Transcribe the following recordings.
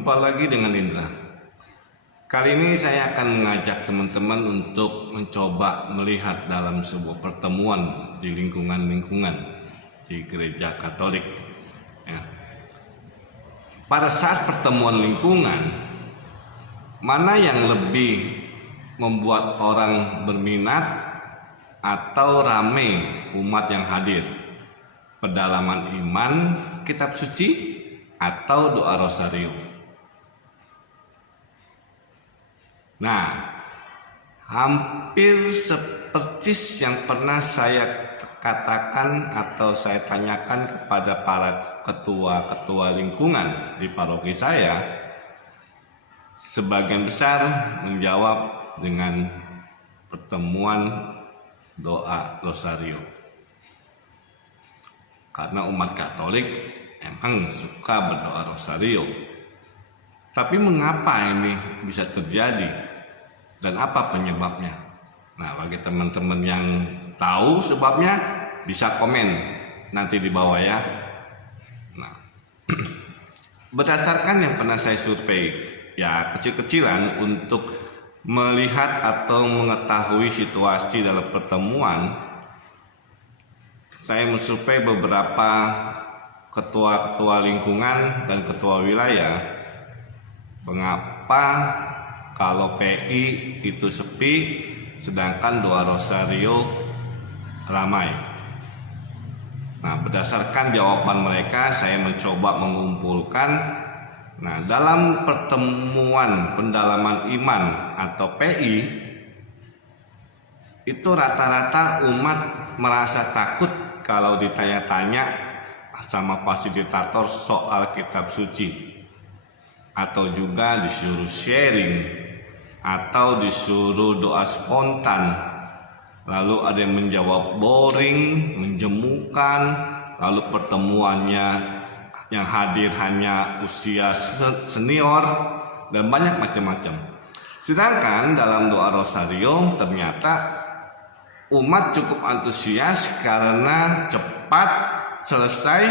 Jumpa lagi dengan Indra. Kali ini saya akan mengajak teman-teman untuk mencoba melihat dalam sebuah pertemuan di lingkungan-lingkungan di gereja Katolik. Ya. Pada saat pertemuan lingkungan, mana yang lebih membuat orang berminat atau ramai umat yang hadir? Pendalaman iman, kitab suci, atau doa rosario? Nah, hampir sepersis yang pernah saya katakan atau saya tanyakan kepada para ketua-ketua lingkungan di paroki saya, sebagian besar menjawab dengan pertemuan doa rosario. Karena umat Katolik emang suka berdoa rosario. Tapi mengapa ini bisa terjadi? Dan apa penyebabnya? Nah, bagi teman-teman yang tahu sebabnya, bisa komen nanti di bawah ya. Nah, berdasarkan yang pernah saya survei, ya kecil-kecilan untuk melihat atau mengetahui situasi dalam pertemuan, saya mensurvei beberapa ketua-ketua lingkungan dan ketua wilayah. Mengapa kalau PI itu sepi, sedangkan doa rosario ramai? Nah, berdasarkan jawaban mereka, saya mencoba mengumpulkan. Nah, dalam pertemuan pendalaman iman atau PI, itu rata-rata umat merasa takut kalau ditanya-tanya sama fasilitator soal kitab suci, atau juga disuruh sharing, atau disuruh doa spontan, lalu ada yang menjawab boring, menjemukan, lalu pertemuannya yang hadir hanya usia senior, dan banyak macam-macam. Sedangkan dalam doa rosario ternyata umat cukup antusias karena cepat selesai,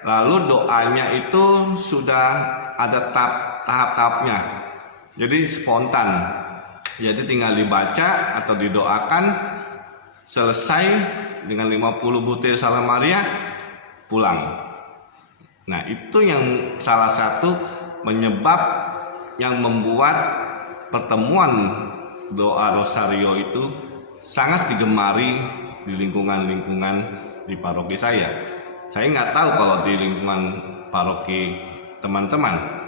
lalu doanya itu sudah ada tahap-tahapnya. Jadi spontan. Jadi tinggal dibaca atau didoakan, selesai dengan 50 butir Salam Maria, pulang. Nah, itu yang salah satu penyebab yang membuat pertemuan doa rosario itu sangat digemari di lingkungan-lingkungan di paroki saya. Saya nggak tahu kalau di lingkungan paroki teman-teman,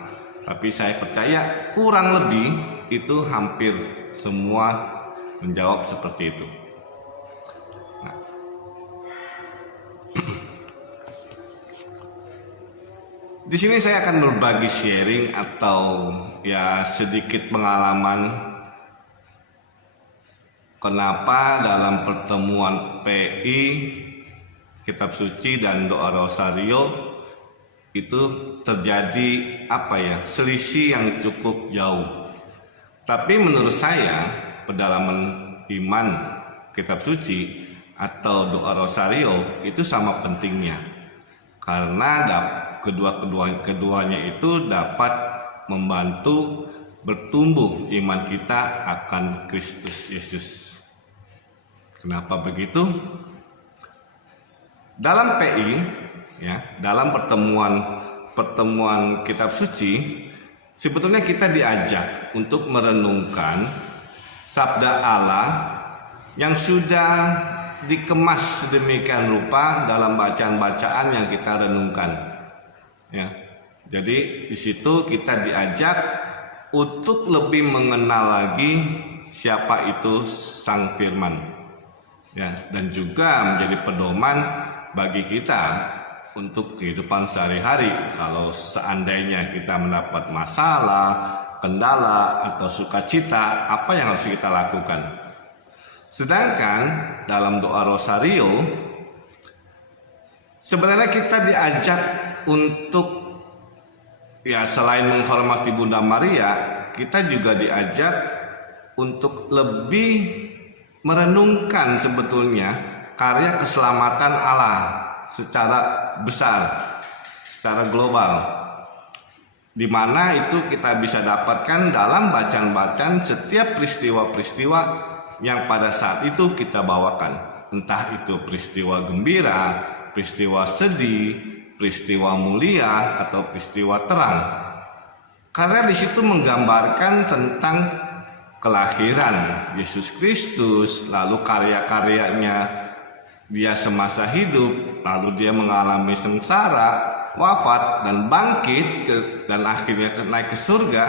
tapi saya percaya kurang lebih itu hampir semua menjawab seperti itu. Nah, di sini saya akan berbagi sharing atau ya sedikit pengalaman kenapa dalam pertemuan PI, kitab suci dan doa rosario itu terjadi selisih yang cukup jauh. Tapi menurut saya pendalaman iman, kitab suci atau doa rosario itu sama pentingnya, karena keduanya itu dapat membantu bertumbuh iman kita akan Kristus Yesus. Kenapa begitu? Dalam PI, ya, dalam pertemuan kitab suci, sebetulnya kita diajak untuk merenungkan sabda Allah yang sudah dikemas sedemikian rupa dalam bacaan-bacaan yang kita renungkan. Ya, jadi di situ kita diajak untuk lebih mengenal lagi siapa itu Sang Firman, ya, dan juga menjadi pedoman bagi kita untuk kehidupan sehari-hari. Kalau seandainya kita mendapat masalah, kendala, atau sukacita, apa yang harus kita lakukan? Sedangkan dalam doa rosario, sebenarnya kita diajak untuk, ya, selain menghormati Bunda Maria, kita juga diajak untuk lebih merenungkan sebetulnya karya keselamatan Allah secara besar, secara global. di mana itu kita bisa dapatkan dalam bacaan-bacaan setiap peristiwa-peristiwa yang pada saat itu kita bawakan. Entah itu peristiwa gembira, peristiwa sedih, peristiwa mulia, atau peristiwa terang. Karena di situ menggambarkan tentang kelahiran Yesus Kristus, lalu karya-karyanya dia semasa hidup, lalu dia mengalami sengsara, wafat dan bangkit dan akhirnya naik ke surga,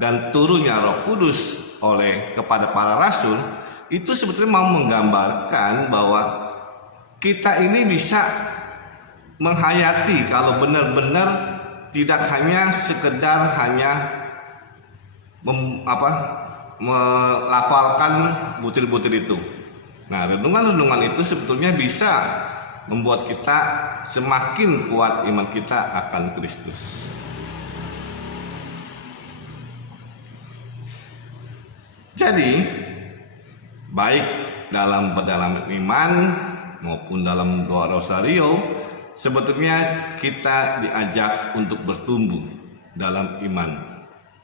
dan turunnya Roh Kudus kepada para rasul. Itu sebetulnya mau menggambarkan bahwa kita ini bisa menghayati kalau benar-benar tidak hanya sekedar melafalkan butir-butir itu. Nah, renungan-renungan itu sebetulnya bisa membuat kita semakin kuat iman kita akan Kristus. Jadi, baik dalam pedalaman iman maupun dalam doa rosario, sebetulnya kita diajak untuk bertumbuh dalam iman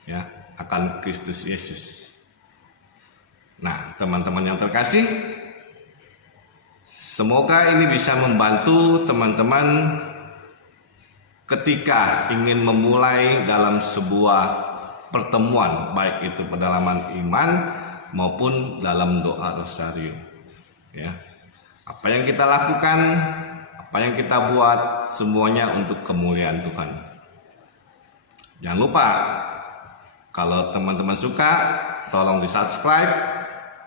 ya akan Kristus Yesus. Nah, teman-teman yang terkasih, semoga ini bisa membantu teman-teman ketika ingin memulai dalam sebuah pertemuan, baik itu pedalaman iman maupun dalam doa rosario. Ya, apa yang kita lakukan, apa yang kita buat, semuanya untuk kemuliaan Tuhan. Jangan lupa, kalau teman-teman suka, tolong di subscribe,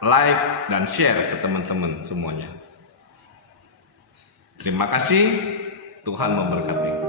like, dan share ke teman-teman semuanya. Terima kasih, Tuhan memberkati.